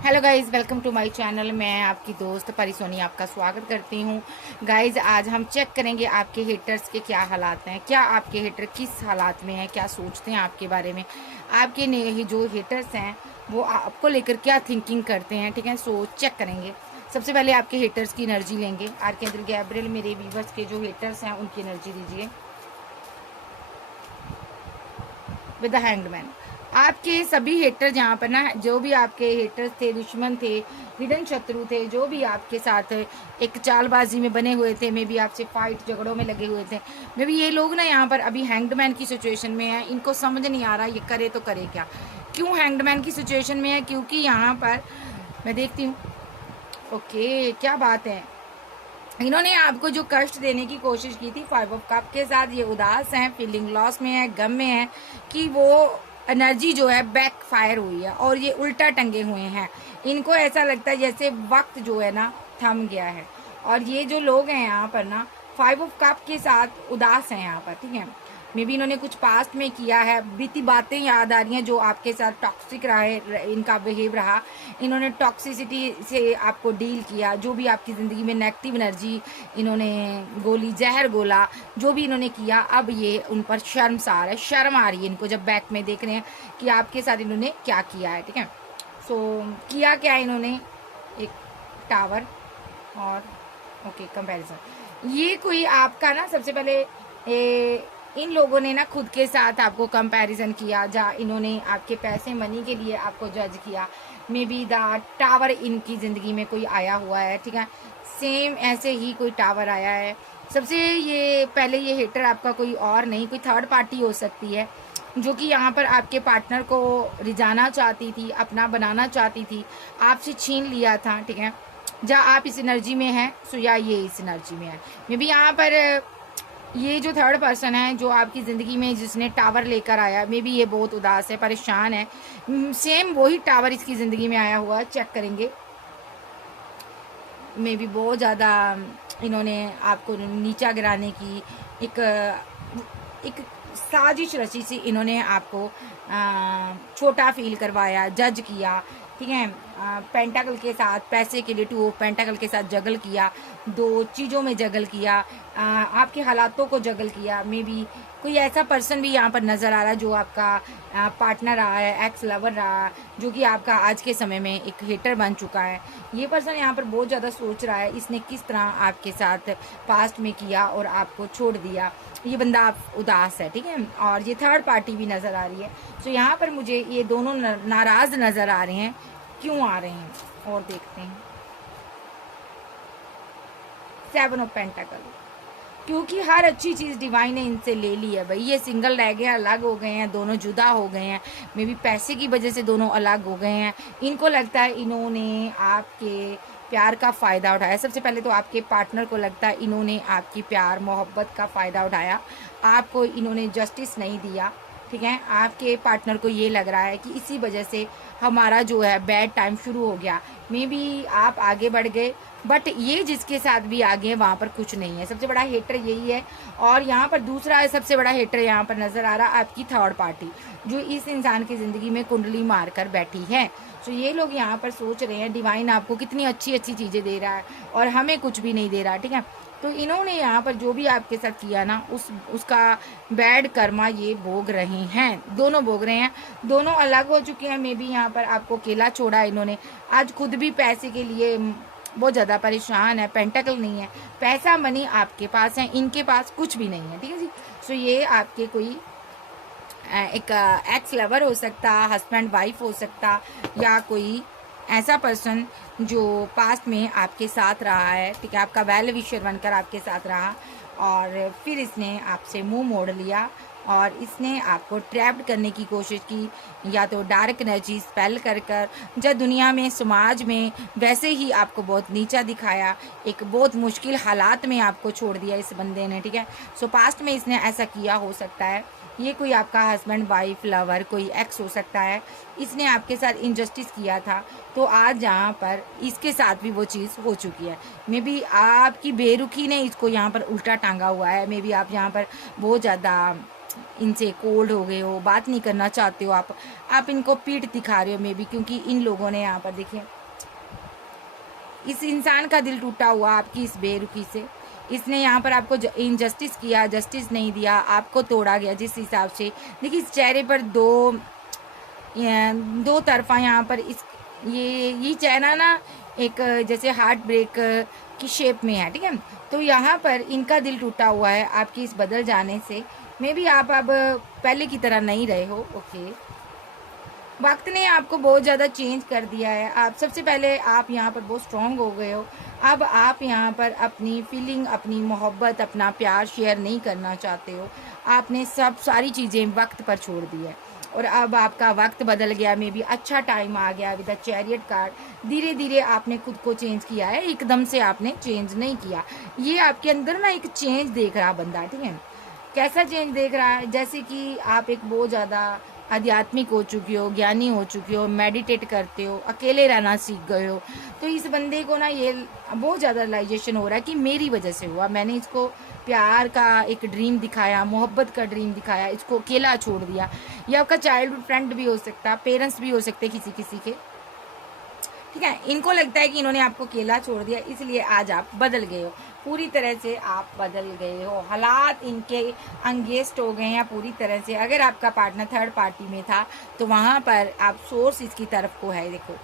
Hello guys, welcome to my channel. मैं आपकी दोस्त परिसोनी आपका स्वागत करती हूँ। गाइज, आज हम चेक करेंगे आपके हेटर्स के क्या हालात हैं, क्या आपके हेटर किस हालात में हैं, क्या सोचते हैं आपके बारे में, आपके जो हेटर्स हैं वो आपको लेकर क्या थिंकिंग करते हैं। ठीक है, सो चेक करेंगे। सबसे पहले आपके हेटर्स की एनर्जी लेंगे। आर्कएंजल गैब्रियल मेरे व्यूवर्स के जो हेटर्स हैं उनकी एनर्जी दीजिए विद द हैंग्ड। आपके सभी हेटर जहाँ पर ना, जो भी आपके हेटर्स थे, दुश्मन थे, हिडन शत्रु थे, जो भी आपके साथ एक चालबाजी में बने हुए थे, मे बी आपसे फाइट झगड़ों में लगे हुए थे, मे बी ये लोग ना यहाँ पर अभी हैंग्डमैन की सिचुएशन में है। इनको समझ नहीं आ रहा ये करे तो करे क्या। क्यों हैंग्डमैन की सिचुएशन में है? क्योंकि यहाँ पर मैं देखती हूँ। ओके, क्या बात है। इन्होंने आपको जो कष्ट देने की कोशिश की थी 5 ऑफ कप के साथ, ये उदास हैं, फीलिंग लॉस में है, गम में है कि वो एनर्जी जो है बैक फायर हुई है और ये उल्टा टंगे हुए हैं। इनको ऐसा लगता है जैसे वक्त जो है ना थम गया है। और ये जो लोग हैं यहाँ पर ना 5 ऑफ कप के साथ उदास हैं यहाँ पर। ठीक है, मे बी इन्होंने कुछ पास्ट में किया है, बीती बातें याद आ रही हैं जो आपके साथ टॉक्सिक रहा है, इनका बिहेव रहा। इन्होंने टॉक्सिसिटी से आपको डील किया, जो भी आपकी ज़िंदगी में नेगेटिव एनर्जी इन्होंने गोली, जहर गोला, जो भी इन्होंने किया, अब ये उन पर शर्मसार है, शर्म आ रही है इनको जब बैक में देख रहे हैं कि आपके साथ इन्होंने क्या किया है। ठीक है, सो किया क्या इन्होंने, एक टावर और ओके कंपैरिजन। ये कोई आपका ना, सबसे पहले इन लोगों ने ना खुद के साथ आपको कंपैरिजन किया, जहाँ इन्होंने आपके पैसे मनी के लिए आपको जज किया। मे बी द टावर इनकी ज़िंदगी में कोई आया हुआ है। ठीक है, सेम ऐसे ही कोई टावर आया है। सबसे ये पहले ये हेटर आपका कोई और नहीं, कोई थर्ड पार्टी हो सकती है, जो कि यहाँ पर आपके पार्टनर को रिझाना चाहती थी, अपना बनाना चाहती थी, आपसे छीन लिया था। ठीक है, जहाँ आप इस एनर्जी में हैं, सो या ये इस एनर्जी में है। मे बी यहाँ पर ये जो थर्ड पर्सन है जो आपकी ज़िंदगी में जिसने टावर लेकर आया, मे बी ये बहुत उदास है, परेशान है। सेम वही टावर इसकी ज़िंदगी में आया हुआ है। चेक करेंगे, मे बी बहुत ज़्यादा इन्होंने आपको नीचा गिराने की एक एक साजिश रची सी, इन्होंने आपको छोटा फील करवाया, जज किया। ठीक है, पेंटाकल के साथ पैसे के लिए 2 ऑफ पेंटाकल के साथ जगल किया, दो चीज़ों में जगल किया, आपके हालातों को जगल किया। मे बी कोई ऐसा पर्सन भी यहाँ पर नज़र आ रहा है जो आपका पार्टनर रहा है, एक्स लवर रहा है, जो कि आपका आज के समय में एक हेटर बन चुका है। ये पर्सन यहाँ पर बहुत ज़्यादा सोच रहा है इसने किस तरह आपके साथ पास्ट में किया और आपको छोड़ दिया। ये बंदा आप उदास है। ठीक है, और ये थर्ड पार्टी भी नज़र आ रही है। तो यहाँ पर मुझे ये दोनों नाराज़ नज़र आ रहे हैं। क्यों आ रहे हैं और देखते हैं। 7 ऑफ पेंटाकल, क्योंकि हर अच्छी चीज़ डिवाइन ने इनसे ले ली है भाई। ये सिंगल रह गए, अलग हो गए हैं, दोनों जुदा हो गए हैं। मे बी पैसे की वजह से दोनों अलग हो गए हैं। इनको लगता है इन्होंने आपके प्यार का फ़ायदा उठाया। सबसे पहले तो आपके पार्टनर को लगता है इन्होंने आपकी प्यार मोहब्बत का फ़ायदा उठाया, आपको इन्होंने जस्टिस नहीं दिया। ठीक है, आपके पार्टनर को ये लग रहा है कि इसी वजह से हमारा जो है बैड टाइम शुरू हो गया। मे बी आप आगे बढ़ गए, बट ये जिसके साथ भी आगे है वहाँ पर कुछ नहीं है। सबसे बड़ा हेटर यही है। और यहाँ पर दूसरा सबसे बड़ा हेटर यहाँ पर नज़र आ रहा है आपकी थर्ड पार्टी, जो इस इंसान की ज़िंदगी में कुंडली मार कर बैठी है। तो ये लोग यहाँ पर सोच रहे हैं डिवाइन आपको कितनी अच्छी अच्छी चीज़ें दे रहा है और हमें कुछ भी नहीं दे रहा। ठीक है, तो इन्होंने यहाँ पर जो भी आपके साथ किया ना, उसका बैड कर्मा ये भोग रहे हैं, दोनों भोग रहे हैं। दोनों अलग हो चुके हैं। मे बी यहाँ पर आपको अकेला छोड़ा इन्होंने। आज खुद भी पैसे के लिए बहुत ज़्यादा परेशान है। पेंटाकल नहीं है, पैसा मनी आपके पास है, इनके पास कुछ भी नहीं है। ठीक है जी, सो ये आपके कोई एक एक्स लवर हो सकता, हस्बैंड वाइफ हो सकता, या कोई ऐसा पर्सन जो पास्ट में आपके साथ रहा है। ठीक है, आपका वेल विशर बनकर आपके साथ रहा और फिर इसने आपसे मुंह मोड़ लिया और इसने आपको ट्रैप्ड करने की कोशिश की, या तो डार्क एनर्जी स्पेल कर जब दुनिया में, समाज में वैसे ही आपको बहुत नीचा दिखाया, एक बहुत मुश्किल हालात में आपको छोड़ दिया इस बंदे ने। ठीक है, सो पास्ट में इसने ऐसा किया हो सकता है। ये कोई आपका हस्बैंड वाइफ लवर कोई एक्स हो सकता है, इसने आपके साथ इनजस्टिस किया था, तो आज जहाँ पर इसके साथ भी वो चीज़ हो चुकी है। मे बी आपकी बेरुखी ने इसको यहाँ पर उल्टा टांगा हुआ है। मे बी आप यहाँ पर बहुत ज़्यादा इनसे कोल्ड हो गए हो, बात नहीं करना चाहते हो, आप इनको पीठ दिखा रहे हो मे बी, क्योंकि इन लोगों ने यहाँ पर देखिए इस इंसान का दिल टूटा हुआ आपकी इस बेरुखी से। इसने यहाँ पर आपको इनजस्टिस किया, जस्टिस नहीं दिया, आपको तोड़ा गया जिस हिसाब से। देखिए इस चेहरे पर दो तरफा यहाँ पर इस ये चेहरा ना एक जैसे हार्ट ब्रेक की शेप में है, ठीक है। तो यहाँ पर इनका दिल टूटा हुआ है आपकी इस बदल जाने से। मे बी आप अब पहले की तरह नहीं रहे हो, ओके। वक्त ने आपको बहुत ज़्यादा चेंज कर दिया है। आप सबसे पहले आप यहाँ पर बहुत स्ट्रांग हो गए हो। अब आप यहाँ पर अपनी फीलिंग, अपनी मोहब्बत, अपना प्यार शेयर नहीं करना चाहते हो। आपने सारी चीज़ें वक्त पर छोड़ दी है और अब आपका वक्त बदल गया। मे बी अच्छा टाइम आ गया विद द चैरियट कार्ड। धीरे धीरे आपने खुद को चेंज किया है, एकदम से आपने चेंज नहीं किया। ये आपके अंदर ना एक चेंज देख रहा बंदा, ठीक है। कैसा चेंज देख रहा है? जैसे कि आप एक बहुत ज़्यादा आध्यात्मिक हो चुकी हो, ज्ञानी हो चुकी हो, मेडिटेट करते हो, अकेले रहना सीख गए हो। तो इस बंदे को ना ये बहुत ज़्यादा रियलाइजेशन हो रहा है कि मेरी वजह से हुआ। मैंने इसको प्यार का एक ड्रीम दिखाया, मोहब्बत का ड्रीम दिखाया, इसको अकेला छोड़ दिया। ये आपका चाइल्डहुड फ्रेंड भी हो सकता है, पेरेंट्स भी हो सकते हैं किसी किसी के, ठीक है। इनको लगता है कि इन्होंने आपको अकेला छोड़ दिया, इसलिए आज आप बदल गए हो, पूरी तरह से आप बदल गए हो। हालात इनके अनगेस्ट हो गए हैं पूरी तरह से। अगर आपका पार्टनर थर्ड पार्टी में था तो वहाँ पर आप सोर्स इसकी तरफ को है, देखो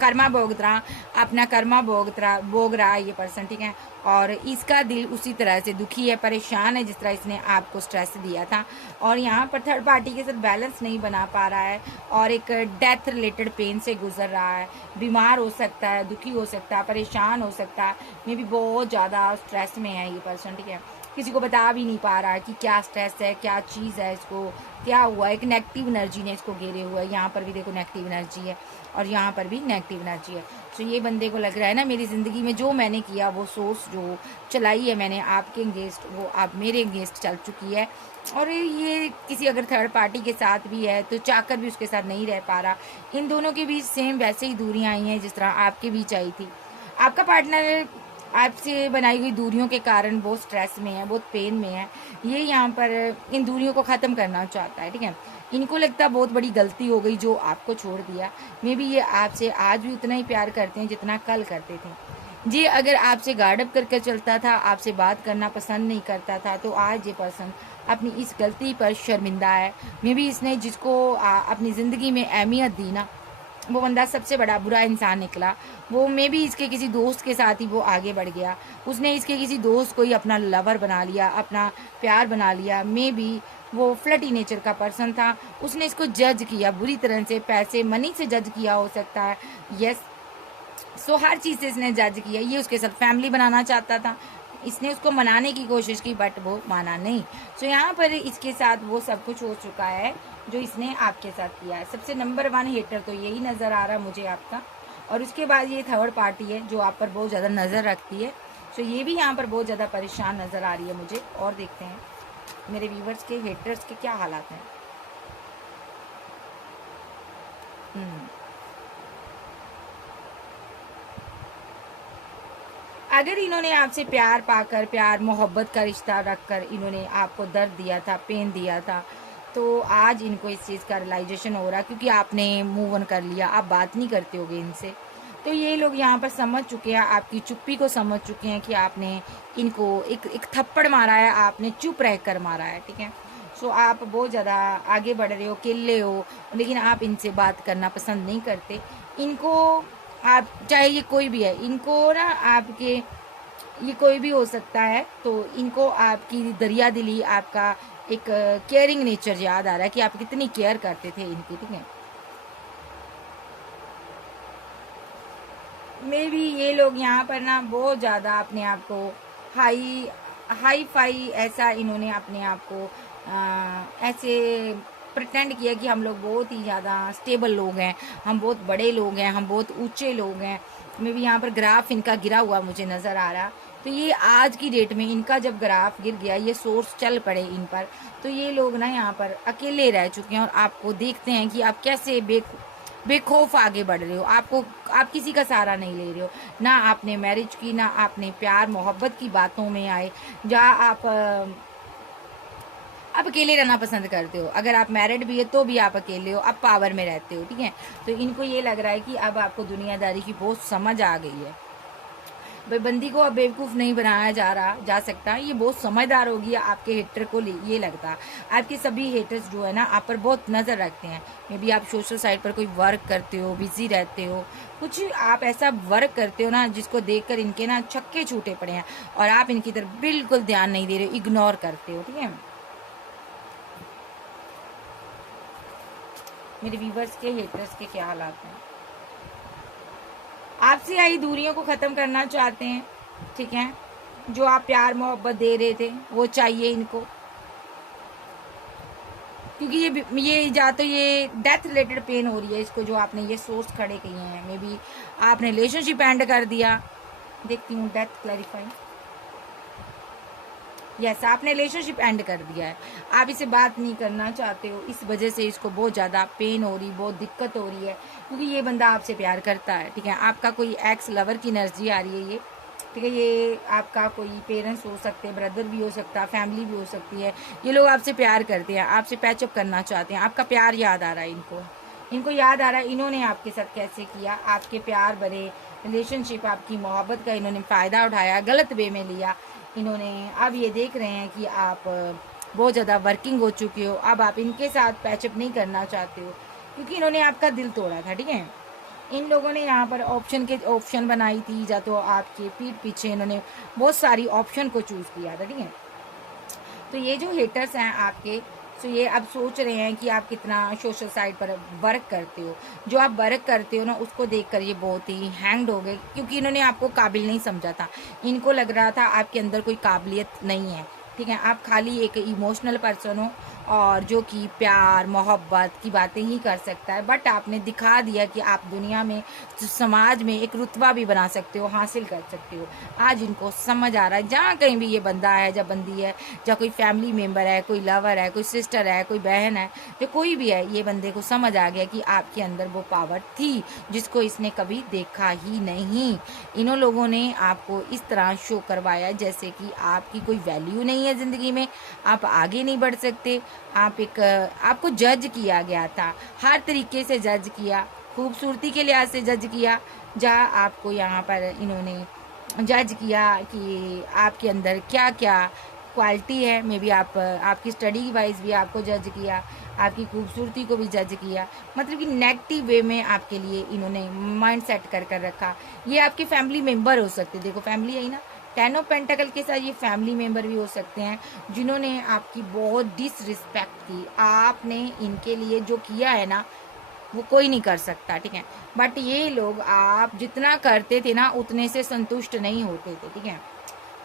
कर्मा भोग रहा, अपना कर्मा भोग रहा ये पर्सन, ठीक है। और इसका दिल उसी तरह से दुखी है, परेशान है जिस तरह इसने आपको स्ट्रेस दिया था। और यहाँ पर थर्ड पार्टी के साथ बैलेंस नहीं बना पा रहा है और एक डेथ रिलेटेड पेन से गुजर रहा है। बीमार हो सकता है, दुखी हो सकता है, परेशान हो सकता है, मे भी बहुत ज़्यादा स्ट्रेस में है ये पर्सन, ठीक है। किसी को बता भी नहीं पा रहा है कि क्या स्ट्रेस है, क्या चीज़ है, इसको क्या हुआ। एक नेगेटिव एनर्जी ने इसको घेरे हुआ है। यहाँ पर भी देखो नेगेटिव एनर्जी है और यहाँ पर भी नेगेटिव एनर्जी है। तो ये बंदे को लग रहा है ना मेरी ज़िंदगी में जो मैंने किया, वो सोर्स जो चलाई है मैंने आपके अगेंस्ट, वो आप मेरे अगेंस्ट चल चुकी है। और ये किसी अगर थर्ड पार्टी के साथ भी है तो चाहकर भी उसके साथ नहीं रह पा रहा। इन दोनों के बीच सेम वैसे ही दूरियाँ आई हैं जिस तरह आपके बीच आई थी। आपका पार्टनर आपसे बनाई हुई दूरियों के कारण बहुत स्ट्रेस में है, बहुत पेन में है। ये यहाँ पर इन दूरियों को ख़त्म करना चाहता है, ठीक है। इनको लगता है बहुत बड़ी गलती हो गई जो आपको छोड़ दिया। मे बी ये आपसे आज भी उतना ही प्यार करते हैं जितना कल करते थे। जी अगर आपसे गार्डअप करके चलता था, आपसे बात करना पसंद नहीं करता था, तो आज ये पर्सन अपनी इस गलती पर शर्मिंदा है। मे बी इसने जिसको अपनी ज़िंदगी में अहमियत दी ना, वो बंदा सबसे बड़ा बुरा इंसान निकला। वो मे बी इसके किसी दोस्त के साथ ही वो आगे बढ़ गया। उसने इसके किसी दोस्त को ही अपना लवर बना लिया, अपना प्यार बना लिया। मे बी वो फ्लटी नेचर का पर्सन था, उसने इसको जज किया बुरी तरह से, पैसे मनी से जज किया हो सकता है। यस, सो हर चीज़ से इसने जज किया। ये उसके साथ फैमिली बनाना चाहता था, इसने उसको मनाने की कोशिश की बट वो माना नहीं। सो यहाँ पर इसके साथ वो सब कुछ हो चुका है जो इसने आपके साथ किया है। सबसे नंबर 1 हेटर तो यही नज़र आ रहा है मुझे आपका। और उसके बाद ये थर्ड पार्टी है जो आप पर बहुत ज़्यादा नज़र रखती है। सो ये भी यहाँ पर बहुत ज़्यादा परेशान नज़र आ रही है मुझे। और देखते हैं मेरे व्यूवर्स के हेटर्स के क्या हालात हैं। अगर इन्होंने आपसे प्यार पाकर, प्यार मोहब्बत का रिश्ता रखकर इन्होंने आपको दर्द दिया था, पेन दिया था, तो आज इनको इस चीज़ का रियलाइजेशन हो रहा है क्योंकि आपने मूव ऑन कर लिया, आप बात नहीं करते होगे इनसे। तो ये लोग यहाँ पर समझ चुके हैं, आपकी चुप्पी को समझ चुके हैं कि आपने इनको एक थप्पड़ मारा है, आपने चुप रह कर मारा है, ठीक है। सो आप बहुत ज़्यादा आगे बढ़ रहे हो, अकेले हो, लेकिन आप इनसे बात करना पसंद नहीं करते। इनको आप चाहे ये कोई भी है, इनको ना आपके ये कोई भी हो सकता है, तो इनको आपकी दरिया दिली, आपका एक केयरिंग नेचर याद आ रहा है कि आप कितनी केयर करते थे इनकी, ठीक है। मे बी ये लोग यहाँ पर ना बहुत ज़्यादा अपने आप को हाई फाई ऐसा इन्होंने अपने आप को ऐसे प्रटेंड किया कि हम लोग बहुत ही ज़्यादा स्टेबल लोग हैं, हम बहुत बड़े लोग हैं, हम बहुत ऊंचे लोग हैं। मे बी यहाँ पर ग्राफ इनका गिरा हुआ मुझे नज़र आ रहा। तो ये आज की डेट में इनका जब ग्राफ गिर गया, ये सोर्स चल पड़े इन पर, तो ये लोग ना यहाँ पर अकेले रह चुके हैं और आपको देखते हैं कि आप कैसे बेखौफ आगे बढ़ रहे हो। आप किसी का सहारा नहीं ले रहे हो, ना आपने मैरिज की, ना आपने प्यार मोहब्बत की बातों में आए, जहाँ आप आप अकेले रहना पसंद करते हो, अगर आप मैरिड भी है तो भी आप अकेले हो, आप पावर में रहते हो, ठीक है। तो इनको ये लग रहा है कि अब आपको दुनियादारी की बहुत समझ आ गई है भाई, बंदी को अब बेवकूफ़ नहीं बनाया जा सकता, ये बहुत समझदार होगी। आपके हेटर को ये लगता, आपके सभी हेटर्स जो है ना आप पर बहुत नज़र रखते हैं। मे बी आप सोशल साइट पर कोई वर्क करते हो, बिजी रहते हो, कुछ आप ऐसा वर्क करते हो ना जिसको देखकर इनके ना छक्के छूटे पड़े हैं और आप इनकी तरफ बिल्कुल ध्यान नहीं दे रहे हो, इग्नोर करते हो, ठीक है। मेरे व्यूवर्स के हेटर्स के क्या हालात हैं, आपसे आई दूरियों को ख़त्म करना चाहते हैं, ठीक है। जो आप प्यार मोहब्बत दे रहे थे वो चाहिए इनको, क्योंकि ये या तो ये डेथ रिलेटेड पेन हो रही है इसको, जो आपने ये सोर्स खड़े किए हैं। मे बी आपने रिलेशनशिप एंड कर दिया, देखती हूँ डेथ क्लैरिफाई। यस, आपने रिलेशनशिप एंड कर दिया है, आप इसे बात नहीं करना चाहते हो, इस वजह से इसको बहुत ज़्यादा पेन हो रही, बहुत दिक्कत हो रही है, क्योंकि ये बंदा आपसे प्यार करता है, ठीक है। आपका कोई एक्स लवर की एनर्जी आ रही है ये, ठीक है। ये आपका कोई पेरेंट्स हो सकते हैं, ब्रदर भी हो सकता है, फैमिली भी हो सकती है। ये लोग आपसे प्यार करते हैं, आपसे पैचअप करना चाहते हैं, आपका प्यार याद आ रहा है इनको याद आ रहा है इन्होंने आपके साथ कैसे किया, आपके प्यार भरे रिलेशनशिप, आपकी मोहब्बत का इन्होंने फ़ायदा उठाया, गलत वे में लिया इन्होंने। अब ये देख रहे हैं कि आप बहुत ज़्यादा वर्किंग हो चुके हो, अब आप इनके साथ पैचअप नहीं करना चाहते हो, क्योंकि इन्होंने आपका दिल तोड़ा था, ठीक है। इन लोगों ने यहाँ पर ऑप्शन बनाई थी, या तो आपके पीठ पीछे इन्होंने बहुत सारी ऑप्शन को चूज़ किया था, ठीक है। तो ये जो हेटर्स हैं आपके, तो ये अब सोच रहे हैं कि आप कितना सोशल साइट पर वर्क करते हो। जो आप वर्क करते हो ना उसको देखकर ये बहुत ही हैंग्ड हो गए, क्योंकि इन्होंने आपको काबिल नहीं समझा था। इनको लग रहा था आपके अंदर कोई काबिलियत नहीं है, ठीक है। आप खाली एक इमोशनल पर्सन हो और जो कि प्यार मोहब्बत की बातें ही कर सकता है, बट आपने दिखा दिया कि आप दुनिया में समाज में एक रुतबा भी बना सकते हो, हासिल कर सकते हो। आज इनको समझ आ रहा है, जहाँ कहीं भी ये बंदा है, जब बंदी है, या कोई फैमिली मेम्बर है, कोई लवर है, कोई सिस्टर है, कोई बहन है, जो कोई भी है, ये बंदे को समझ आ गया कि आपके अंदर वो पावर थी जिसको इसने कभी देखा ही नहीं। इन्हों लोगों ने आपको इस तरह शो करवाया जैसे कि आपकी कोई वैल्यू नहीं है ज़िंदगी में, आप आगे नहीं बढ़ सकते। आपको जज किया गया था, हर तरीके से जज किया, खूबसूरती के लिहाज से जज किया, जहाँ आपको यहाँ पर इन्होंने जज किया कि आपके अंदर क्या क्या क्वालिटी है। मे बी आपकी स्टडी वाइज भी आपको जज किया, आपकी खूबसूरती को भी जज किया, मतलब कि नेगेटिव वे में आपके लिए इन्होंने माइंड सेट कर रखा। ये आपके फैमिली मेम्बर हो सकते, देखो फैमिली है ना, 10 ऑफ पेंटिकल के साथ ये फैमिली मेम्बर भी हो सकते हैं जिन्होंने आपकी बहुत डिसरिस्पेक्ट की। आपने इनके लिए जो किया है ना वो कोई नहीं कर सकता, ठीक है। बट ये लोग आप जितना करते थे ना उतने से संतुष्ट नहीं होते थे, ठीक है।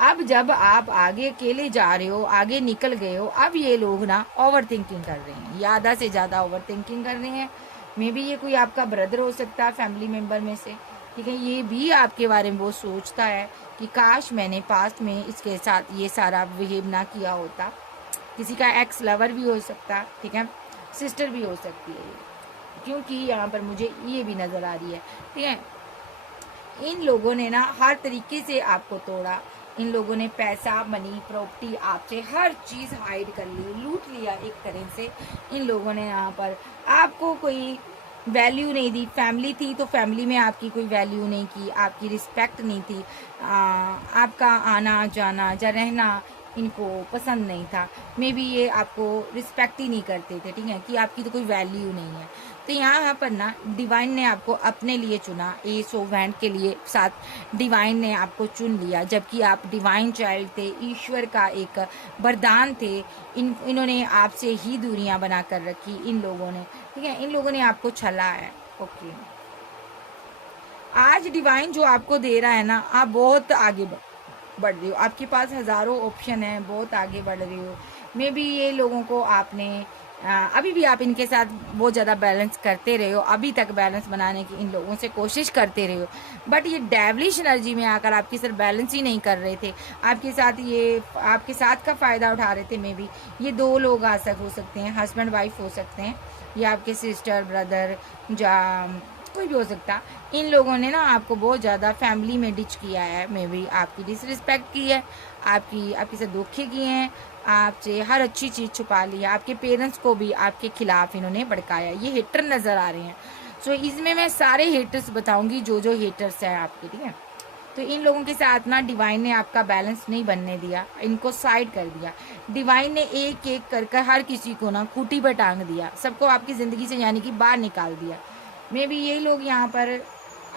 अब जब आप आगे अकेले जा रहे हो, आगे निकल गए हो, अब ये लोग ना ओवर थिंकिंग कर रहे हैं, ज़्यादा से ज़्यादा ओवर थिंकिंग कर रहे हैं। मे बी ये कोई आपका ब्रदर हो सकता है फैमिली मेम्बर में से, ठीक है। ये भी आपके बारे में वो सोचता है कि काश मैंने पास्ट में इसके साथ ये सारा बिहेव ना किया होता। किसी का एक्स लवर भी हो सकता, ठीक है, सिस्टर भी हो सकती है, क्योंकि यहाँ पर मुझे ये भी नज़र आ रही है, ठीक है। इन लोगों ने ना हर तरीके से आपको तोड़ा, इन लोगों ने पैसा मनी प्रॉपर्टी आपसे हर चीज़ हाइड कर ली, लूट लिया एक तरह से। इन लोगों ने यहाँ पर आपको कोई वैल्यू नहीं दी, फैमिली थी तो फैमिली में आपकी कोई वैल्यू नहीं की, आपकी रिस्पेक्ट नहीं थी, आपका आना जाना या रहना इनको पसंद नहीं था। मे बी ये आपको रिस्पेक्ट ही नहीं करते थे, ठीक है, कि आपकी तो कोई वैल्यू नहीं है। तो यहाँ पर ना डिवाइन ने आपको अपने लिए चुना, एस ऑफ हैंड के लिए साथ डिवाइन ने आपको चुन लिया, जबकि आप डिवाइन चाइल्ड थे, ईश्वर का एक वरदान थे। इन्होंने आपसे ही दूरियां बना कर रखी इन लोगों ने, ठीक है। इन लोगों ने आपको छला है, ओके। आज डिवाइन जो आपको दे रहा है ना, आप बहुत आगे बढ़ रही हो, आपके पास हज़ारों ऑप्शन है, बहुत आगे बढ़ रही हो। मे बी ये लोगों को आपने अभी भी आप इनके साथ बहुत ज़्यादा बैलेंस करते रहे हो, अभी तक बैलेंस बनाने की इन लोगों से कोशिश करते रहे हो, बट ये डेविलिश एनर्जी में आकर आपके साथ बैलेंस ही नहीं कर रहे थे। आपके साथ का फ़ायदा उठा रहे थे। मे बी ये दो लोग हो सकते हैं, हस्बैंड वाइफ हो सकते हैं, या आपके सिस्टर ब्रदर या कोई भी हो सकता। इन लोगों ने ना आपको बहुत ज़्यादा फैमिली में डिच किया है, मे बी आपकी डिसरिस्पेक्ट की है, आपके साथ धोखे किए हैं, आपसे हर अच्छी चीज़ छुपा ली है, आपके पेरेंट्स को भी आपके खिलाफ इन्होंने भड़काया। ये हेटर नज़र आ रहे हैं। सो इसमें मैं सारे हेटर्स बताऊंगी, जो जो हेटर्स हैं आपके, ठीक है। तो इन लोगों के साथ ना डिवाइन ने आपका बैलेंस नहीं बनने दिया, इनको साइड कर दिया। डिवाइन ने एक एक कर कर हर किसी को ना खूंटी पर टांग दिया, सबको आपकी ज़िंदगी से यानी कि बाहर निकाल दिया। मे भी यही लोग यहाँ पर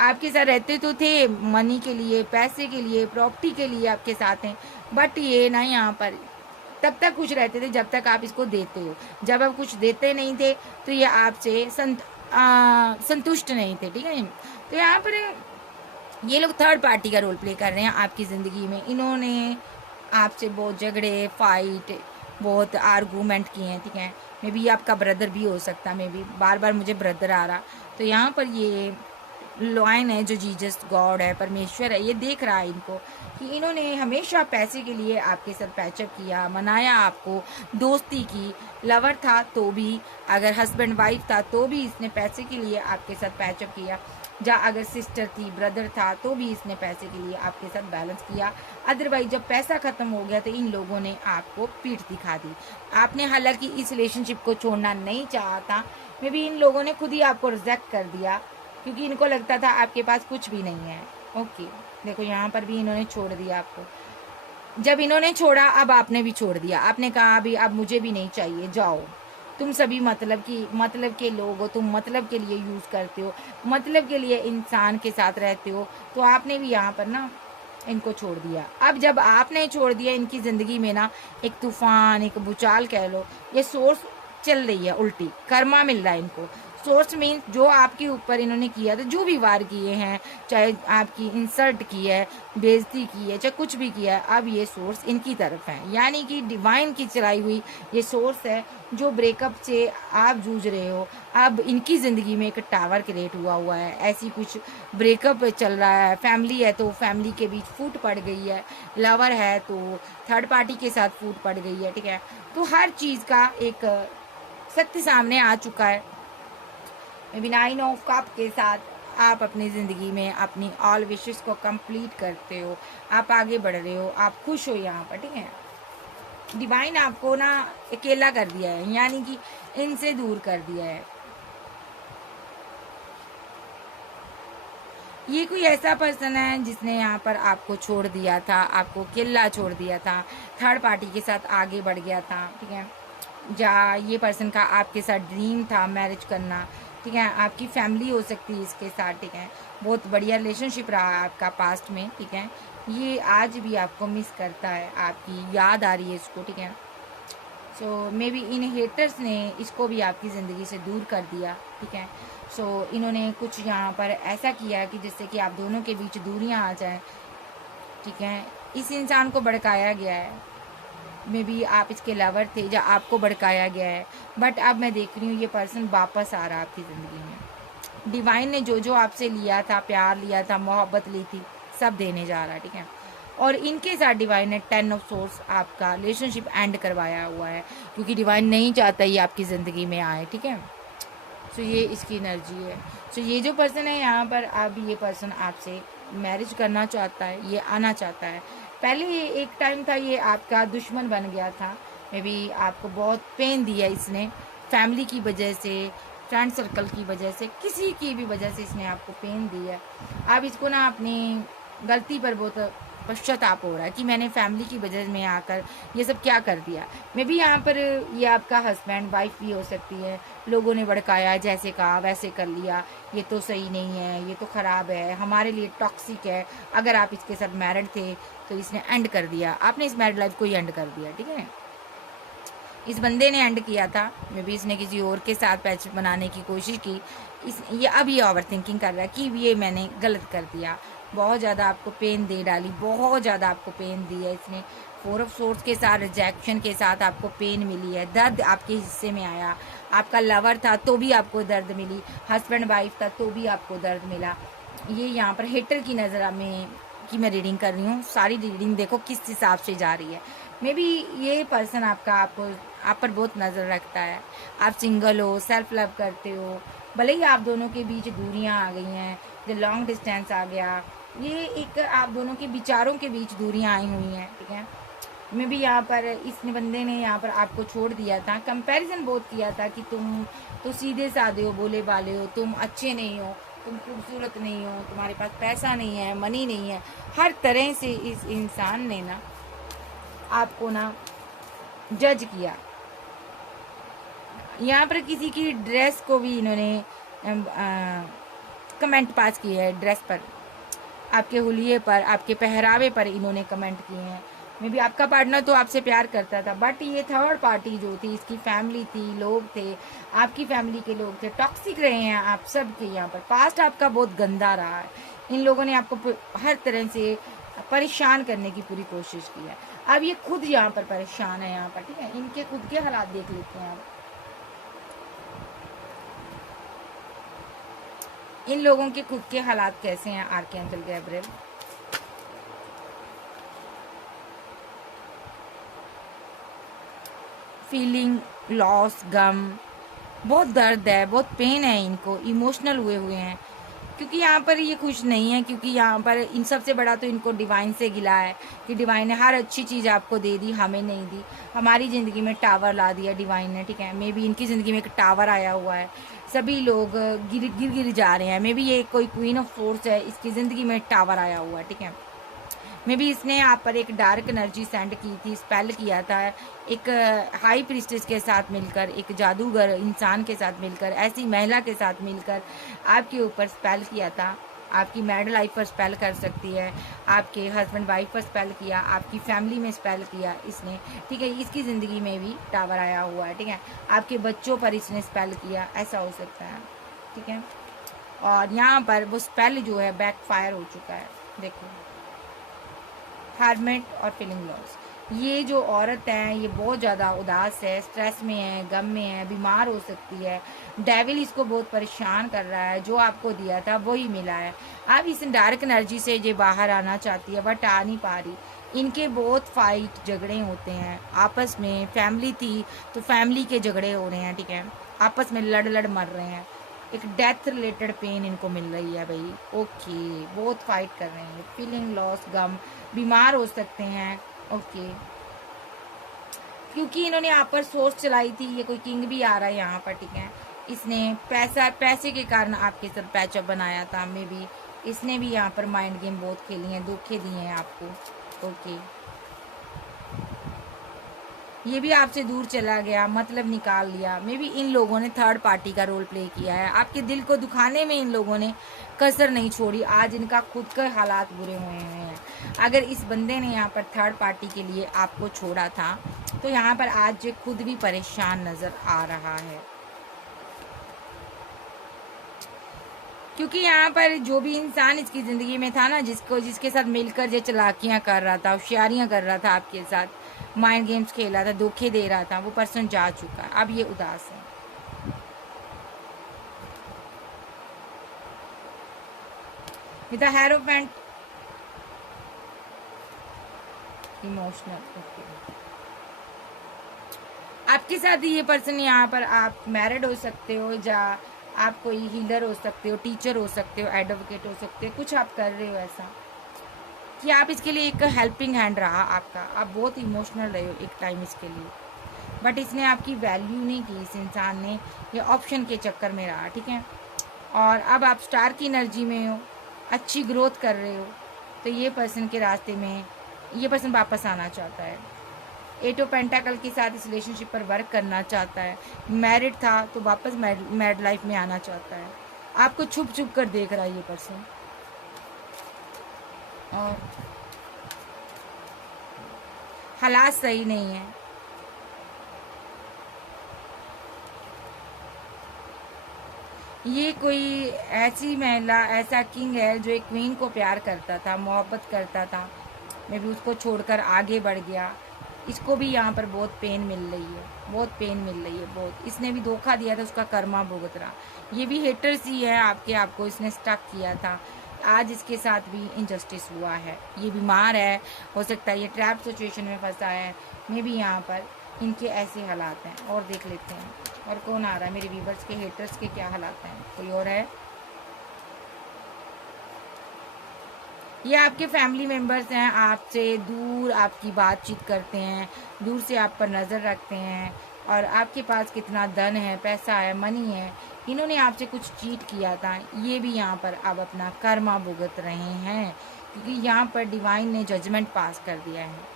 आपके साथ रहते तो थे मनी के लिए, पैसे के लिए, प्रॉपर्टी के लिए आपके साथ हैं, बट ये ना यहाँ पर तब तक खुश रहते थे जब तक आप इसको देते हो। जब आप कुछ देते नहीं थे तो ये आपसे संतुष्ट नहीं थे, ठीक है। तो यहाँ पर ये लोग थर्ड पार्टी का रोल प्ले कर रहे हैं आपकी ज़िंदगी में। इन्होंने आपसे बहुत झगड़े, फाइट, बहुत आर्गूमेंट किए हैं, ठीक है। मे बी आपका ब्रदर भी हो सकता है, मे बी बार बार मुझे ब्रदर आ रहा। तो यहाँ पर ये लॉयन है जो जीसस गॉड है, परमेश्वर है, ये देख रहा है इनको कि इन्होंने हमेशा पैसे के लिए आपके साथ पैचअप किया, मनाया आपको, दोस्ती की। लवर था तो भी, अगर हस्बैंड वाइफ था तो भी इसने पैसे के लिए आपके साथ पैचअप किया। या अगर सिस्टर थी, ब्रदर था तो भी इसने पैसे के लिए आपके साथ बैलेंस किया। अदरवाइज जब पैसा ख़त्म हो गया तो इन लोगों ने आपको पीठ दिखा दी। आपने हालांकि इस रिलेशनशिप को छोड़ना नहीं चाहा था, मे बी इन लोगों ने खुद ही आपको रिजेक्ट कर दिया, क्योंकि इनको लगता था आपके पास कुछ भी नहीं है। ओके, देखो यहाँ पर भी इन्होंने छोड़ दिया आपको। जब इन्होंने छोड़ा अब आपने भी छोड़ दिया। आपने कहा अभी अब मुझे भी नहीं चाहिए, जाओ तुम सभी मतलब के लोग हो, तुम मतलब के लिए यूज़ करते हो, मतलब के लिए इंसान के साथ रहते हो। तो आपने भी यहाँ पर ना इनको छोड़ दिया। अब जब आपने छोड़ दिया, इनकी ज़िंदगी में ना एक तूफान, एक भूचाल कह लो, ये सोर्स चल रही है उल्टी, कर्मा मिल रहा है इनको। सोर्स मीन जो आपके ऊपर इन्होंने किया था, जो भी वार किए हैं, चाहे आपकी इंसल्ट की है, बेइज्जती की है, चाहे कुछ भी किया है, अब ये सोर्स इनकी तरफ है। यानी कि डिवाइन की चलाई हुई ये सोर्स है। जो ब्रेकअप से आप जूझ रहे हो, अब इनकी ज़िंदगी में एक टावर क्रिएट हुआ है। ऐसी कुछ ब्रेकअप चल रहा है, फैमिली है तो फैमिली के बीच फूट पड़ गई है, लवर है तो थर्ड पार्टी के साथ फूट पड़ गई है, ठीक है। तो हर चीज़ का एक सत्य सामने आ चुका है। मे बी 9 ऑफ कप के साथ आप अपनी ज़िंदगी में अपनी ऑल विशेस को कंप्लीट करते हो, आप आगे बढ़ रहे हो, आप खुश हो यहाँ पर, ठीक है। डिवाइन आपको ना अकेला कर दिया है, यानी कि इनसे दूर कर दिया है। ये कोई ऐसा पर्सन है जिसने यहाँ पर आपको छोड़ दिया था, आपको अकेला छोड़ दिया था, थर्ड पार्टी के साथ आगे बढ़ गया था, ठीक है। या ये पर्सन का आपके साथ ड्रीम था मैरिज करना, ठीक है। आपकी फैमिली हो सकती है इसके साथ, ठीक है। बहुत बढ़िया रिलेशनशिप रहा आपका पास्ट में, ठीक है। ये आज भी आपको मिस करता है, आपकी याद आ रही है इसको, ठीक है। सो मे बी इन हेटर्स ने इसको भी आपकी ज़िंदगी से दूर कर दिया, ठीक है। सो इन्होंने कुछ यहाँ पर ऐसा किया कि जिससे कि आप दोनों के बीच दूरियाँ आ जाएं, ठीक है। इस इंसान को भड़काया गया है, मे बी आप इसके लवर थे या आपको भड़काया गया है, बट अब मैं देख रही हूँ ये पर्सन वापस आ रहा है आपकी ज़िंदगी में। डिवाइन ने जो जो आपसे लिया था, प्यार लिया था, मोहब्बत ली थी, सब देने जा रहा है, ठीक है। और इनके साथ डिवाइन ने 10 ऑफ सोर्स आपका रिलेशनशिप एंड करवाया हुआ है, क्योंकि डिवाइन नहीं चाहता ये आपकी ज़िंदगी में आए, ठीक है। सो ये इसकी एनर्जी है। सो ये जो पर्सन है यहाँ पर, अब ये पर्सन आपसे मैरिज करना चाहता है, ये आना चाहता है। पहले ये एक टाइम था ये आपका दुश्मन बन गया था, मे बी आपको बहुत पेन दिया इसने, फैमिली की वजह से, फ्रेंड सर्कल की वजह से, किसी की भी वजह से इसने आपको पेन दिया है। आप इसको ना अपनी गलती पर बहुत पश्चाताप हो रहा है कि मैंने फैमिली की वजह में आकर ये सब क्या कर दिया। मे बी यहाँ पर ये आपका हस्बैंड वाइफ भी हो सकती है, लोगों ने भड़काया, जैसे कहा वैसे कर लिया, ये तो सही नहीं है, ये तो ख़राब है, हमारे लिए टॉक्सिक है। अगर आप इसके साथ मैरिड थे तो इसने एंड कर दिया, आपने इस मैरिड लाइफ को ही एंड कर दिया, ठीक है। इस बंदे ने एंड किया था, मे बी इसने किसी और के साथ पैच बनाने की कोशिश की। ये अब ये ओवर थिंकिंग कर रहा है कि ये मैंने गलत कर दिया, बहुत ज़्यादा आपको पेन दे डाली, बहुत ज़्यादा आपको पेन दी है इसने। 4 ऑफ सोर्स के साथ, रिजेक्शन के साथ आपको पेन मिली है, दर्द आपके हिस्से में आया। आपका लवर था तो भी आपको दर्द मिली, हस्बैंड वाइफ था तो भी आपको दर्द मिला। ये यहाँ पर हेटर की नज़र में की मैं रीडिंग कर रही हूँ, सारी रीडिंग देखो किस हिसाब से जा रही है। मे बी ये पर्सन आप पर बहुत नज़र रखता है। आप सिंगल हो, सेल्फ लव करते हो, भले ही आप दोनों के बीच दूरियां आ गई हैं, जो लॉन्ग डिस्टेंस आ गया, ये एक आप दोनों के विचारों के बीच दूरियां आई हुई हैं, ठीक है। मैं भी यहाँ पर इस बंदे ने यहाँ पर आपको छोड़ दिया था, कंपैरिजन बहुत किया था कि तुम तो सीधे साधे हो, भोले भाले हो, तुम अच्छे नहीं हो, तुम खूबसूरत नहीं हो, तुम्हारे पास पैसा नहीं है, मनी नहीं है। हर तरह से इस इंसान ने ना आपको ना जज किया। यहाँ पर किसी की ड्रेस को भी इन्होंने कमेंट पास किया है, ड्रेस पर, आपके हुलिये पर, आपके पहरावे पर इन्होंने कमेंट किए हैं। मे भी आपका पार्टनर तो आपसे प्यार करता था, बट ये थर्ड पार्टी जो थी, इसकी फैमिली थी, लोग थे, आपकी फैमिली के लोग थे, टॉक्सिक रहे हैं आप सब के। यहाँ पर पास्ट आपका बहुत गंदा रहा है। इन लोगों ने आपको हर तरह से परेशान करने की पूरी कोशिश की है। अब ये खुद यहाँ पर परेशान है यहाँ पर, ठीक है। इनके खुद के हालात देख लेते हैं आप। इन लोगों के खुद के हालात कैसे हैं आर्कैंजल गैब्रिएल। फीलिंग, लॉस, गम, बहुत दर्द है, बहुत पेन है इनको, इमोशनल हुए हैं, क्योंकि यहाँ पर ये खुश नहीं है। क्योंकि यहाँ पर इन सबसे बड़ा तो इनको डिवाइन से गिला है कि डिवाइन ने हर अच्छी चीज़ आपको दे दी, हमें नहीं दी। हमारी ज़िंदगी में टावर ला दिया डिवाइन ने, ठीक है। मे बी इनकी ज़िंदगी में एक टावर आया हुआ है, सभी लोग गिर जा रहे हैं। मे बी ये कोई क्वीन ऑफ सोर्स है, इसकी ज़िंदगी में टावर आया हुआ है, ठीक है। मे बी इसने आप पर एक डार्क एनर्जी सेंड की थी, स्पेल किया था, एक हाई प्रीस्टेस के साथ मिलकर, एक जादूगर इंसान के साथ मिलकर, ऐसी महिला के साथ मिलकर आपके ऊपर स्पेल किया था। आपकी मैरिड लाइफ पर स्पेल कर सकती है, आपके हस्बैंड वाइफ पर स्पेल किया, आपकी फैमिली में स्पेल किया इसने, ठीक है। इसकी ज़िंदगी में भी टावर आया हुआ है, ठीक है। आपके बच्चों पर इसने स्पेल किया, ऐसा हो सकता है, ठीक है। और यहाँ पर वो स्पेल जो है बैकफायर हो चुका है, देखो। हार्मेट और फीलिंग लॉस, ये जो औरत है ये बहुत ज़्यादा उदास है, स्ट्रेस में है, गम में है, बीमार हो सकती है। डेविल इसको बहुत परेशान कर रहा है, जो आपको दिया था वही मिला है। अब इस डार्क एनर्जी से ये बाहर आना चाहती है बट आ नहीं पा रही। इनके बहुत फाइट झगड़े होते हैं आपस में, फैमिली थी तो फैमिली के झगड़े हो रहे हैं, ठीक है। आपस में लड़ लड़ मर रहे हैं, एक डेथ रिलेटेड पेन इनको मिल रही है भाई, ओके। बहुत फाइट कर रहे हैं, फीलिंग लॉस, गम, बीमार हो सकते हैं, ओके। क्योंकि इन्होंने आप पर सोच चलाई थी, ये कोई किंग भी आ रहा है यहाँ पर, ठीक है। इसने पैसे के कारण आपके साथ पैचअप बनाया था, मे भी इसने भी यहाँ पर माइंड गेम बहुत खेली हैं, धोखे दिए हैं आपको, ओके। ये भी आपसे दूर चला गया, मतलब निकाल लिया। मे बी इन लोगों ने थर्ड पार्टी का रोल प्ले किया है, आपके दिल को दुखाने में इन लोगों ने कसर नहीं छोड़ी। आज इनका खुद के हालात बुरे हुए हैं। अगर इस बंदे ने यहाँ पर थर्ड पार्टी के लिए आपको छोड़ा था तो यहाँ पर आज ये खुद भी परेशान नज़र आ रहा है, क्योंकि यहाँ पर जो भी इंसान इसकी ज़िंदगी में था ना, जिसके साथ मिलकर ये चालाकियाँ कर रहा था, होशियारियाँ कर रहा था, आपके साथ माइंड गेम्स खेला था, धोखे दे रहा था, वो पर्सन जा चुका है। अब ये उदास है। With the hierophant, emotional, okay. आपके साथ ये पर्सन यहाँ पर, आप मैरिड हो सकते हो, या आप कोई हीलर हो सकते हो, टीचर हो सकते हो, एडवोकेट हो सकते हो, कुछ आप कर रहे हो ऐसा कि आप इसके लिए एक हेल्पिंग हैंड रहा आपका। आप बहुत इमोशनल रहे हो एक टाइम इसके लिए, बट इसने आपकी वैल्यू नहीं की, इस इंसान ने, ये ऑप्शन के चक्कर में रहा, ठीक है। और अब आप स्टार की एनर्जी में हो, अच्छी ग्रोथ कर रहे हो, तो ये पर्सन के रास्ते में ये पर्सन वापस आना चाहता है। एट ऑफ पेंटाकल के साथ इस रिलेशनशिप पर वर्क करना चाहता है। मैरिड था तो वापस मैरिड लाइफ में आना चाहता है। आपको छुप छुप कर देख रहा है ये पर्सन, और हालात सही नहीं है। ये कोई ऐसी महिला, ऐसा किंग है जो एक क्वीन को प्यार करता था, मोहब्बत करता था, मैं भी उसको छोड़कर आगे बढ़ गया। इसको भी यहाँ पर बहुत पेन मिल रही है, बहुत पेन मिल रही है, बहुत। इसने भी धोखा दिया था, उसका कर्मा भुगत रहा। ये भी हेटर्स ही है आपको इसने स्टक किया था। आज इसके साथ भी इनजस्टिस हुआ है, ये बीमार है, हो सकता है ये ट्रैप सिचुएशन में फंसा है, मे भी यहाँ पर इनके ऐसे हालात हैं। और देख लेते हैं और कौन आ रहा है मेरे व्यूवर्स के, हेटर्स के क्या हालात हैं। कोई और है? ये आपके फैमिली मेम्बर्स हैं, आपसे दूर आपकी बातचीत करते हैं, दूर से आप पर नज़र रखते हैं, और आपके पास कितना धन है, पैसा है, मनी है, इन्होंने आपसे कुछ चीट किया था, ये भी यहाँ पर अब अपना कर्मा भुगत रहे हैं, क्योंकि यहाँ पर डिवाइन ने जजमेंट पास कर दिया है।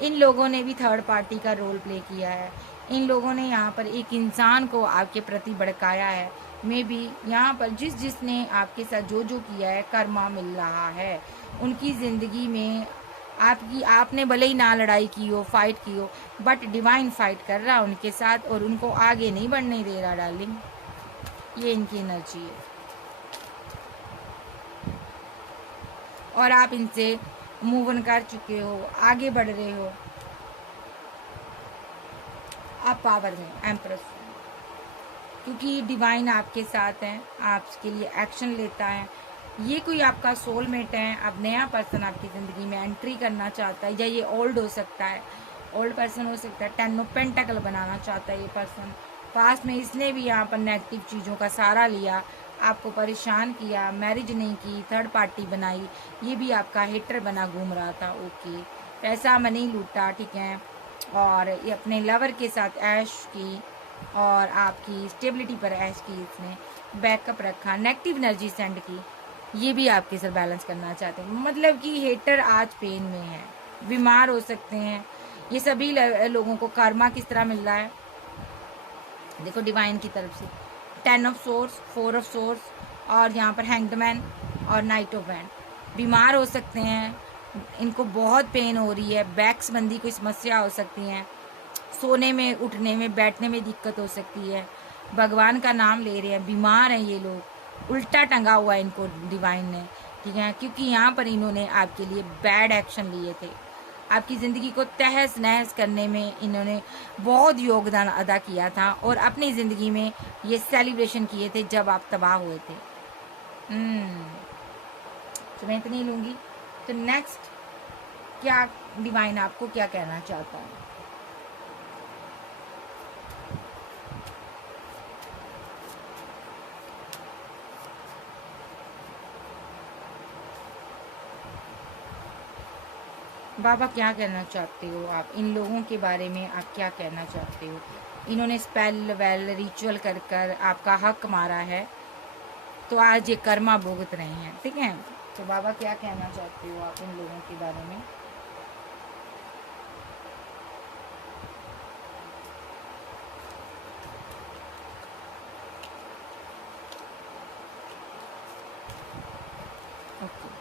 इन लोगों ने भी थर्ड पार्टी का रोल प्ले किया है। इन लोगों ने यहाँ पर एक इंसान को आपके प्रति भड़काया है। मे बी यहाँ पर जिसने आपके साथ जो किया है, कर्मा मिल रहा है उनकी ज़िंदगी में। आपने भले ही ना लड़ाई की हो, फाइट की हो, बट डिवाइन फाइट कर रहा है उनके साथ और उनको आगे नहीं बढ़ने दे रहा डार्लिंग। ये इनकी एनर्जी है और आप इनसे मूव ऑन कर चुके हो, आगे बढ़ रहे हो। आप पावर में एम्प्रेस, क्योंकि डिवाइन आपके साथ है, आपके लिए एक्शन लेता है। ये कोई आपका सोलमेट है, अब नया पर्सन आपकी ज़िंदगी में एंट्री करना चाहता है, या ये ओल्ड हो सकता है, ओल्ड पर्सन हो सकता है, 10 ऑफ पेंटाकल बनाना चाहता है ये पर्सन। पास्ट में इसने भी यहाँ पर नेगेटिव चीज़ों का सहारा लिया, आपको परेशान किया, मैरिज नहीं की, थर्ड पार्टी बनाई, ये भी आपका हेटर बना घूम रहा था। ओके, पैसा मनी लूटा, ठीक है, और ये अपने लवर के साथ ऐश की और आपकी स्टेबिलिटी पर ऐश की, इसने बैकअप रखा, नेगेटिव एनर्जी सेंड की, ये भी आपके साथ बैलेंस करना चाहते हैं। मतलब कि हेटर आज पेन में है, बीमार हो सकते हैं। ये सभी लोगों को कर्मा किस तरह मिल रहा है, देखो डिवाइन की तरफ से 10 ऑफ सोर्स, 4 ऑफ सोर्स, और यहाँ पर हैंग्ड मैन और नाइट ऑफ वैंड। बीमार हो सकते हैं, इनको बहुत पेन हो रही है, बैक संबंधी कोई समस्या हो सकती है, सोने में, उठने में, बैठने में दिक्कत हो सकती है, भगवान का नाम ले रहे हैं, बीमार हैं ये लोग, उल्टा टंगा हुआ है इनको डिवाइन ने, ठीक है, क्योंकि यहाँ पर इन्होंने आपके लिए बैड एक्शन लिए थे। आपकी ज़िंदगी को तहस नहस करने में इन्होंने बहुत योगदान अदा किया था, और अपनी ज़िंदगी में ये सेलिब्रेशन किए थे जब आप तबाह हुए थे। तो मैं इतनी लूँगी। तो नेक्स्ट क्या डिवाइन आपको क्या कहना चाहता है? बाबा क्या कहना चाहते हो आप इन लोगों के बारे में, आप क्या कहना चाहते हो? इन्होंने स्पेल वेल रिचुअल कर कर आपका हक मारा है, तो आज ये कर्मा भुगत रहे हैं, ठीक है। तो बाबा क्या कहना चाहते हो आप इन लोगों के बारे में? ओके,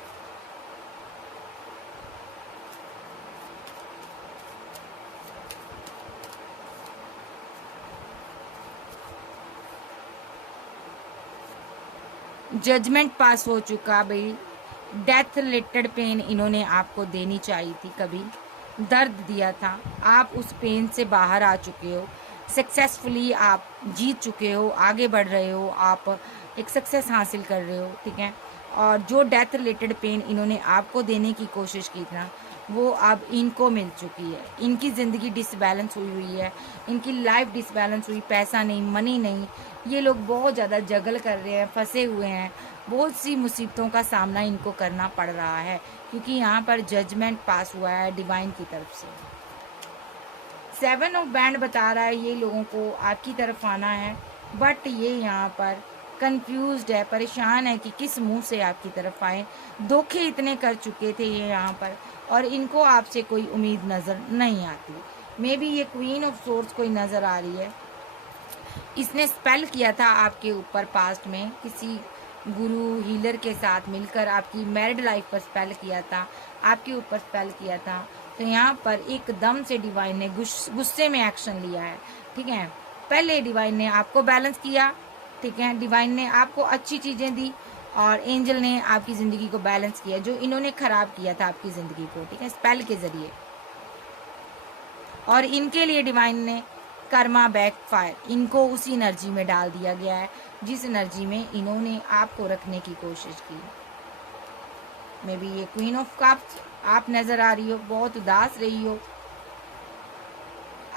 जजमेंट पास हो चुका भाई। डेथ रिलेटेड पेन इन्होंने आपको देनी चाहिए थी, कभी दर्द दिया था, आप उस पेन से बाहर आ चुके हो, सक्सेसफुली आप जीत चुके हो, आगे बढ़ रहे हो, आप एक सक्सेस हासिल कर रहे हो, ठीक है। और जो डेथ रिलेटेड पेन इन्होंने आपको देने की कोशिश की थी ना, वो अब इनको मिल चुकी है। इनकी ज़िंदगी डिसबैलेंस हुई है, इनकी लाइफ डिसबैलेंस हुई, पैसा नहीं, मनी नहीं, ये लोग बहुत ज़्यादा जगल कर रहे हैं, फंसे हुए हैं, बहुत सी मुसीबतों का सामना इनको करना पड़ रहा है, क्योंकि यहाँ पर जजमेंट पास हुआ है डिवाइन की तरफ से। 7 ऑफ बैंड बता रहा है ये लोगों को आपकी तरफ आना है, बट ये यहाँ पर कंफ्यूज्ड है, परेशान है कि किस मुंह से आपकी तरफ आए। धोखे इतने कर चुके थे ये यहाँ पर, और इनको आपसे कोई उम्मीद नज़र नहीं आती। मे बी ये क्वीन ऑफ सोर्स कोई नज़र आ रही है, इसने स्पेल किया था आपके ऊपर पास्ट में, किसी गुरु हीलर के साथ मिलकर आपकी मैरिड लाइफ पर स्पेल किया था, आपके ऊपर स्पेल किया था। तो यहाँ पर एकदम से डिवाइन ने गुस्से में एक्शन लिया है, ठीक है। पहले डिवाइन ने आपको बैलेंस किया, ठीक है, डिवाइन ने आपको अच्छी चीज़ें दी, और एंजल ने आपकी ज़िंदगी को बैलेंस किया, जो इन्होंने ख़राब किया था आपकी ज़िंदगी को, ठीक है, स्पेल के ज़रिए। और इनके लिए डिवाइन ने कर्मा बैकफायर, इनको उसी एनर्जी में डाल दिया गया है जिस एनर्जी में इन्होंने आपको रखने की कोशिश की। मे बी ये क्वीन ऑफ कप्स आप नज़र आ रही हो, बहुत उदास रही हो।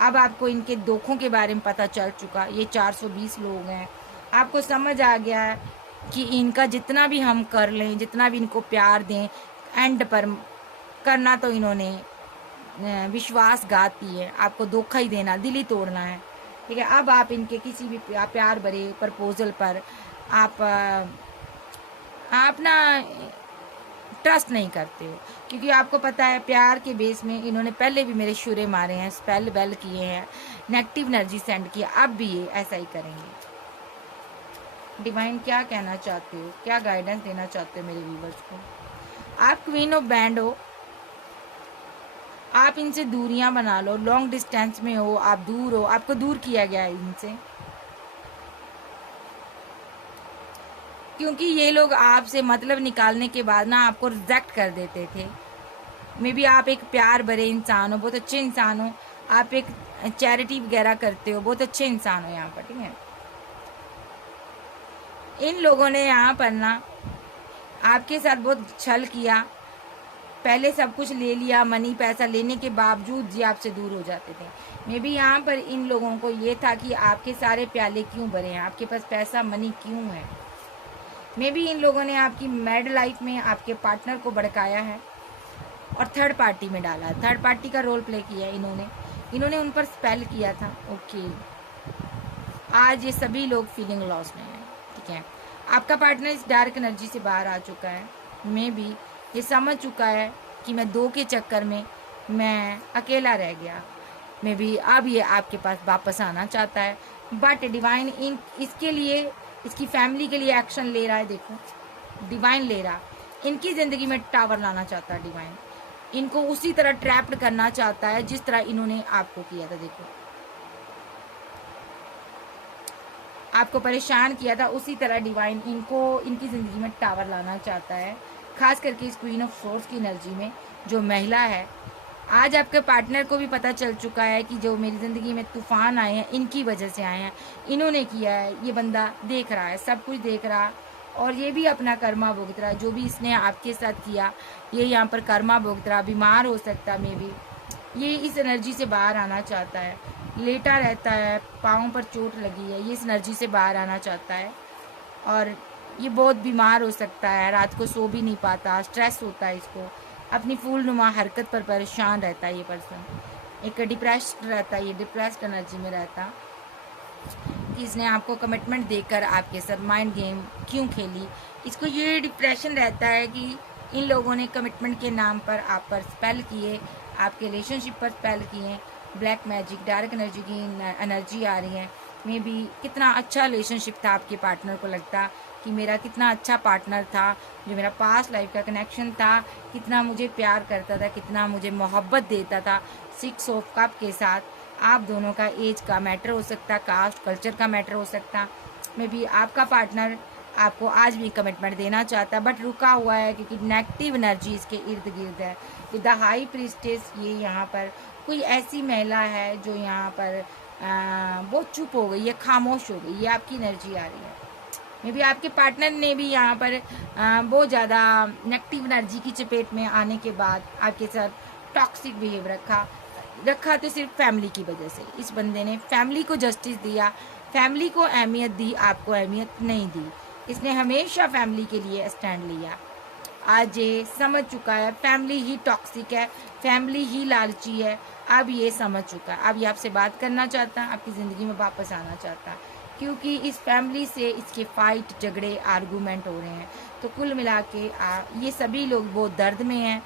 अब आपको इनके धोखों के बारे में पता चल चुका, ये 420 लोग हैं, आपको समझ आ गया है कि इनका जितना भी हम कर लें, जितना भी इनको प्यार दें, एंड पर करना तो इन्होंने विश्वासघात ही है, आपको धोखा ही देना, दिल ही तोड़ना है, ठीक है। अब आप इनके किसी भी प्यार भरे प्रपोजल पर आप ना ट्रस्ट नहीं करते हो, क्योंकि आपको पता है प्यार के बेस में इन्होंने पहले भी मेरे शुरे मारे हैं, स्पेल बेल किए हैं, नेगेटिव एनर्जी सेंड किया, अब भी ये ऐसा ही करेंगे। डिवाइन क्या कहना चाहते हो, क्या गाइडेंस देना चाहते हो मेरे व्यूवर्स को? आप क्वीन ऑफ बैंड हो, आप इनसे दूरियां बना लो, लॉन्ग डिस्टेंस में हो, आप दूर हो, आपको दूर किया गया है इनसे, क्योंकि ये लोग आपसे मतलब निकालने के बाद ना आपको रिजेक्ट कर देते थे। मे बी आप एक प्यार भरे इंसान हो, बहुत अच्छे इंसान हो, आप एक चैरिटी वगैरह करते हो, बहुत अच्छे इंसान हो यहाँ पर, ठीक है। इन लोगों ने यहाँ पर ना आपके साथ बहुत छल किया, पहले सब कुछ ले लिया, मनी पैसा लेने के बावजूद जी आपसे दूर हो जाते थे। मे बी यहाँ पर इन लोगों को ये था कि आपके सारे प्याले क्यों भरे हैं, आपके पास पैसा मनी क्यों है। मे बी इन लोगों ने आपकी मैरिड लाइफ में आपके पार्टनर को भड़काया है और थर्ड पार्टी में डाला है, थर्ड पार्टी का रोल प्ले किया है इन्होंने उन पर स्पेल किया था। ओके, आज ये सभी लोग फीलिंग लॉस में हैं, ठीक है। आपका पार्टनर इस डार्क एनर्जी से बाहर आ चुका है, मे बी ये समझ चुका है कि मैं दो के चक्कर में मैं अकेला रह गया, मे बी अब ये आपके पास वापस आना चाहता है, बट डिवाइन इसके लिए, इसकी फैमिली के लिए एक्शन ले रहा है। देखो डिवाइन ले रहा, इनकी ज़िंदगी में टावर लाना चाहता है डिवाइन, इनको उसी तरह ट्रैप्ड करना चाहता है जिस तरह इन्होंने आपको किया था। देखो आपको परेशान किया था, उसी तरह डिवाइन इनको इनकी ज़िंदगी में टावर लाना चाहता है, खास करके इस क्वीन ऑफ सोर्स की एनर्जी में जो महिला है। आज आपके पार्टनर को भी पता चल चुका है कि जो मेरी ज़िंदगी में तूफान आए हैं इनकी वजह से आए हैं, इन्होंने किया है। ये बंदा देख रहा है, सब कुछ देख रहा, और ये भी अपना कर्मा भुगत रहा है, जो भी इसने आपके साथ किया ये यहाँ पर कर्मा भुगत रहा, बीमार हो सकता है, मे बी ये इस एनर्जी से बाहर आना चाहता है, लेटा रहता है, पाँव पर चोट लगी है, ये इस एनर्जी से बाहर आना चाहता है, और ये बहुत बीमार हो सकता है, रात को सो भी नहीं पाता, स्ट्रेस होता है इसको, अपनी फूलनुमा हरकत पर परेशान रहता है ये पर्सन, एक डिप्रेस्ड रहता है, ये डिप्रेस्ड एनर्जी में रहता कि इसने आपको कमिटमेंट देकर आपके साथ माइंड गेम क्यों खेली। इसको ये डिप्रेशन रहता है कि इन लोगों ने कमिटमेंट के नाम पर आप पर स्पेल किए, आपके रिलेशनशिप पर स्पेल किए, ब्लैक मैजिक डार्क एनर्जी की एनर्जी आ रही है। मे बी कितना अच्छा रिलेशनशिप था आपके पार्टनर को, लगता कि मेरा कितना अच्छा पार्टनर था, जो मेरा पास्ट लाइफ का कनेक्शन था, कितना मुझे प्यार करता था, कितना मुझे मोहब्बत देता था। 6 ऑफ कप के साथ आप दोनों का एज का मैटर हो सकता, कास्ट कल्चर का मैटर हो सकता। मे बी आपका पार्टनर आपको आज भी कमिटमेंट देना चाहता है, बट रुका हुआ है क्योंकि नेगेटिव एनर्जी इसके इर्द गिर्द है। विद द हाई प्रीस्टेस, ये यहाँ पर कोई ऐसी महिला है जो यहाँ पर बहुत चुप हो गई है, खामोश हो गई, ये आपकी एनर्जी आ रही है। मे बी आपके पार्टनर ने भी यहाँ पर बहुत ज़्यादा नेगेटिव एनर्जी की चपेट में आने के बाद आपके साथ टॉक्सिक बिहेव रखा तो सिर्फ फैमिली की वजह से। इस बंदे ने फैमिली को जस्टिस दिया, फैमिली को अहमियत दी, आपको अहमियत नहीं दी। इसने हमेशा फैमिली के लिए स्टैंड लिया। आज ये समझ चुका है फैमिली ही टॉक्सिक है, फैमिली ही लालची है, अब ये समझ चुका है। अब ये आपसे बात करना चाहता है, आपकी ज़िंदगी में वापस आना चाहता है, क्योंकि इस फैमिली से इसके फाइट, झगड़े, आर्गूमेंट हो रहे हैं। तो कुल मिला के ये सभी लोग बहुत दर्द में हैं,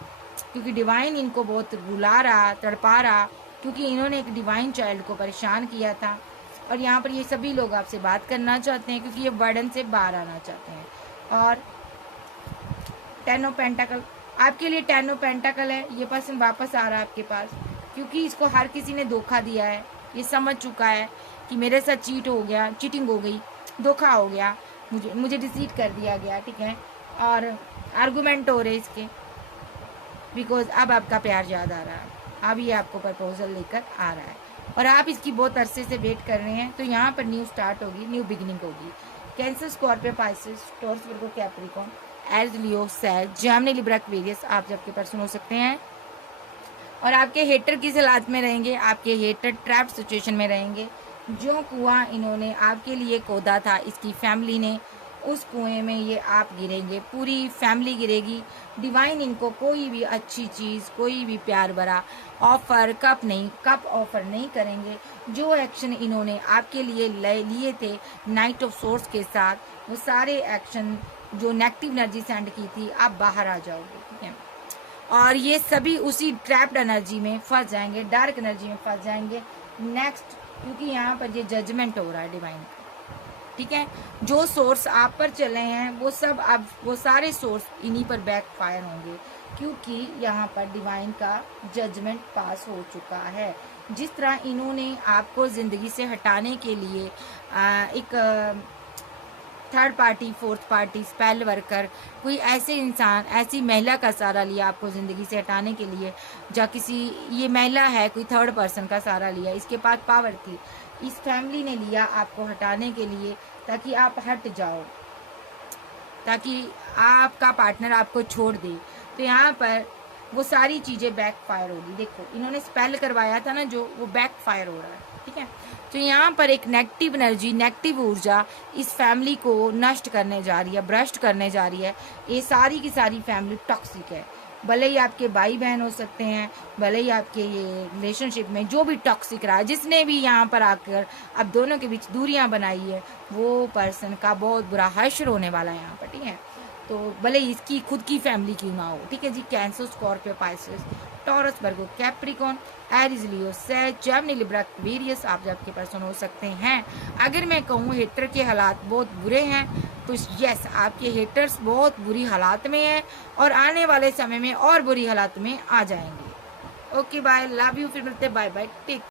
क्योंकि डिवाइन इनको बहुत रुला रहा, तड़पा रहा, क्योंकि इन्होंने एक डिवाइन चाइल्ड को परेशान किया था। और यहाँ पर ये सभी लोग आपसे बात करना चाहते हैं, क्योंकि ये बर्डन से बाहर आना चाहते हैं। और 10 ऑफ पेंटाकल आपके लिए 10 ऑफ पेंटाकल है, ये पर्सन वापस आ रहा है आपके पास, क्योंकि इसको हर किसी ने धोखा दिया है। ये समझ चुका है कि मेरे साथ चीट हो गया, चीटिंग हो गई, धोखा हो गया, मुझे डिसीट कर दिया गया, ठीक है। और आर्गूमेंट हो रहे इसके, बिकॉज अब आपका प्यार याद आ रहा है, अब ये आपको प्रपोजल लेकर आ रहा है और आप इसकी बहुत अरसे से वेट कर रहे हैं। तो यहाँ पर न्यू स्टार्ट होगी, न्यू बिगिनिंग होगी। कैंसर, स्कॉर्पियो, पाइसेस, टॉरस, वर्गो, कैप्रिकॉर्न, एज, लियो, सैज, जेमिनी, लिब्रा, एक्वेरियस आप जब के पर्सन हो सकते हैं। और आपके हेटर किस हालात में रहेंगे? आपके हेटर ट्रैप सिचुएशन में रहेंगे। जो कुआं इन्होंने आपके लिए खोदा था, इसकी फैमिली ने उस कुएं में ये आप गिरेंगे, पूरी फैमिली गिरेगी। डिवाइन इनको कोई भी अच्छी चीज़, कोई भी प्यार भरा ऑफर कप ऑफर नहीं करेंगे। जो एक्शन इन्होंने आपके लिए लिए थे नाइट ऑफ सोर्स के साथ, वो सारे एक्शन जो नेगेटिव एनर्जी सेंड की थी, आप बाहर आ जाओगे, ठीक है। और ये सभी उसी ट्रैप्ड एनर्जी में फंस जाएंगे, डार्क एनर्जी में फंस जाएंगे नेक्स्ट, क्योंकि यहाँ पर ये जजमेंट हो रहा है डिवाइन का, ठीक है। जो सोर्स आप पर चले हैं वो सब अब वो सारे सोर्स इन्हीं पर बैक फायर होंगे, क्योंकि यहाँ पर डिवाइन का जजमेंट पास हो चुका है। जिस तरह इन्होंने आपको ज़िंदगी से हटाने के लिए एक third party, fourth party, spell worker, कोई ऐसे इंसान, ऐसी महिला का सहारा लिया आपको ज़िंदगी से हटाने के लिए, या किसी ये महिला है, कोई थर्ड पर्सन का सहारा लिया, इसके पास पावर थी, इस फैमिली ने लिया आपको हटाने के लिए, ताकि आप हट जाओ, ताकि आपका पार्टनर आपको छोड़ दे। तो यहाँ पर वो सारी चीज़ें बैक फायर होगी। देखो इन्होंने स्पेल करवाया था ना जो, वो बैक फायर हो रहा है, ठीक है। तो यहाँ पर एक नेगेटिव एनर्जी, नेगेटिव ऊर्जा इस फैमिली को नष्ट करने जा रही है, भ्रष्ट करने जा रही है। ये सारी की सारी फैमिली टॉक्सिक है। भले ही आपके भाई बहन हो सकते हैं, भले ही आपके ये रिलेशनशिप में जो भी टॉक्सिक रहा है, जिसने भी यहाँ पर आकर अब दोनों के बीच दूरियां बनाई है, वो पर्सन का बहुत बुरा हश्र होने वाला है यहाँ पर, ठीक है। तो भले ही इसकी खुद की फैमिली क्यों ना हो, ठीक है जी। कैंसर, स्कॉर्पियो, पाइसेस, टॉरस, वर्गो, कैप्रिकॉन, एरीज, लियो, सेज, जेमिनी, लिब्रा, एक्वेरियस आप आपके पर्सन हो सकते हैं। अगर मैं कहूँ हेटर के हालात बहुत बुरे हैं, तो यस, आपके हेटर्स बहुत बुरी हालात में हैं और आने वाले समय में और बुरी हालात में आ जाएंगे। ओके बाय, लव यू, फिर मिलते, बाय बाय, टेक।